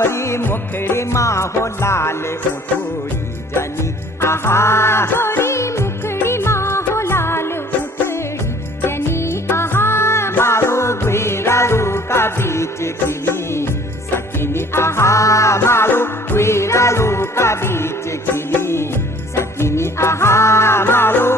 गोरी मुखड़ी माहो लाल उठोड़ी जनी आहा गोरी मुखड़ी माहो लाल उठड़ी जनी आहा मारो गुरारू का बीच खिली सकिनी आहा मारो गुरारू का बीच खिली सकिनी आहा मारो